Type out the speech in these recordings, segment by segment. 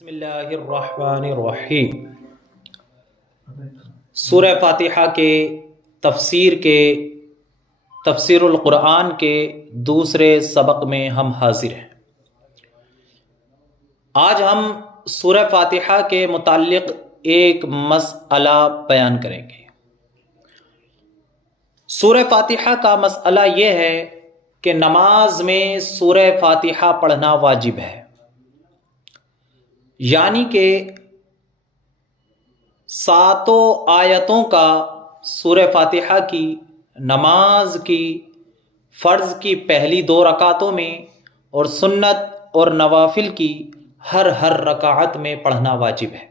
بسم اللہ الرحمن الرحیم۔ سورہ فاتحہ کے تفسیر القرآن کے دوسرے سبق میں ہم حاضر ہیں۔ آج ہم سورہ فاتحہ کے متعلق ایک مسئلہ بیان کریں گے۔ سورہ فاتحہ کا مسئلہ یہ ہے کہ نماز میں سورہ فاتحہ پڑھنا واجب ہے، یعنی کہ 7 آیتوں کا سورہ فاتحہ کی نماز کی فرض کی پہلی 2 رکعتوں میں اور سنت اور نوافل کی ہر رکعت میں پڑھنا واجب ہے۔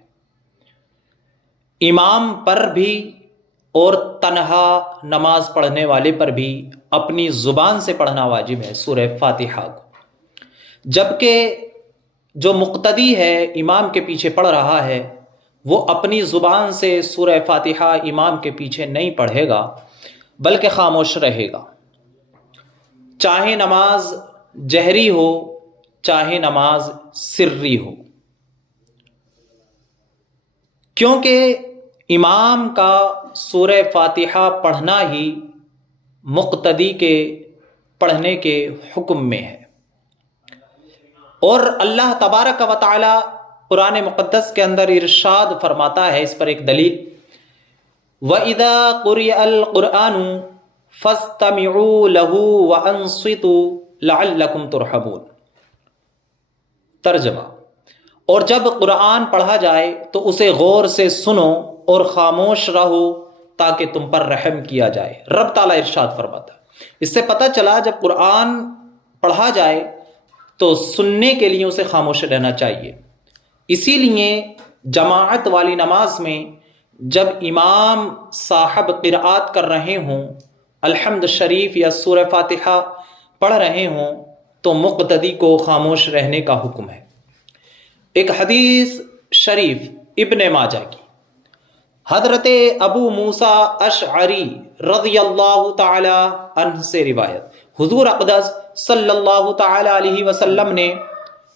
امام پر بھی اور تنہا نماز پڑھنے والے پر بھی اپنی زبان سے پڑھنا واجب ہے سورہ فاتحہ کو، جبکہ جو مقتدی ہے، امام کے پیچھے پڑھ رہا ہے، وہ اپنی زبان سے سورہ فاتحہ امام کے پیچھے نہیں پڑھے گا بلکہ خاموش رہے گا، چاہے نماز جہری ہو چاہے نماز سری ہو، کیونکہ امام کا سورہ فاتحہ پڑھنا ہی مقتدی کے پڑھنے کے حکم میں ہے۔ اور اللہ تبارک و تعالی قرآن مقدس کے اندر ارشاد فرماتا ہے، اس پر ایک دلیل، وَإِذَا قُرِئَ الْقُرْآنُ فَاسْتَمِعُوا لَهُ وَأَنصِتُوا لَعَلَّكُمْ تُرْحَمُونَ۔ ترجمہ، اور جب قرآن پڑھا جائے تو اسے غور سے سنو اور خاموش رہو تاکہ تم پر رحم کیا جائے۔ رب تعالیٰ ارشاد فرماتا ہے۔ اس سے پتہ چلا جب قرآن پڑھا جائے تو سننے کے لیے اسے خاموش رہنا چاہیے۔ اسی لیے جماعت والی نماز میں جب امام صاحب قرآت کر رہے ہوں، الحمد شریف یا سورہ فاتحہ پڑھ رہے ہوں، تو مقتدی کو خاموش رہنے کا حکم ہے۔ ایک حدیث شریف ابن ماجہ کی، حضرت ابو موسیٰ اشعری رضی اللہ تعالی عنہ سے روایت، حضور اقدس صلی اللہ تعالی علیہ وسلم نے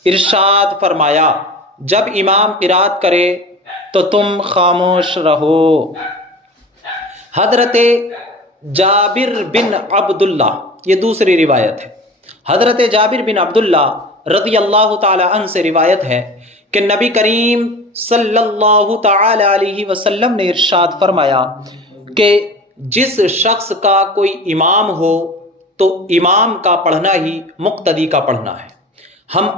ارشاد فرمایا، جب امام قرات کرے تو تم خاموش رہو۔ حضرت جابر بن عبداللہ، یہ دوسری روایت ہے، حضرت جابر بن عبداللہ رضی اللہ تعالی عنہ سے روایت ہے کہ نبی کریم صلی اللہ تعالی علیہ وسلم نے ارشاد فرمایا کہ جس شخص کا کوئی امام ہو تو امام کا پڑھنا ہی مقتدی کا پڑھنا ہے۔ ہم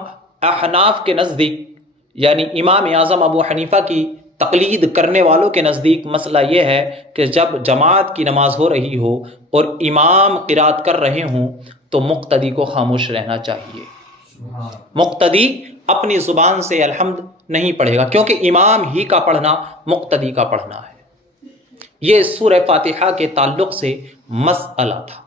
احناف کے نزدیک، یعنی امام اعظم ابو حنیفہ کی تقلید کرنے والوں کے نزدیک مسئلہ یہ ہے کہ جب جماعت کی نماز ہو رہی ہو اور امام قرات کر رہے ہوں تو مقتدی کو خاموش رہنا چاہیے۔ مقتدی اپنی زبان سے الحمد نہیں پڑھے گا، کیونکہ امام ہی کا پڑھنا مقتدی کا پڑھنا ہے۔ یہ سورہ فاتحہ کے تعلق سے مسئلہ تھا۔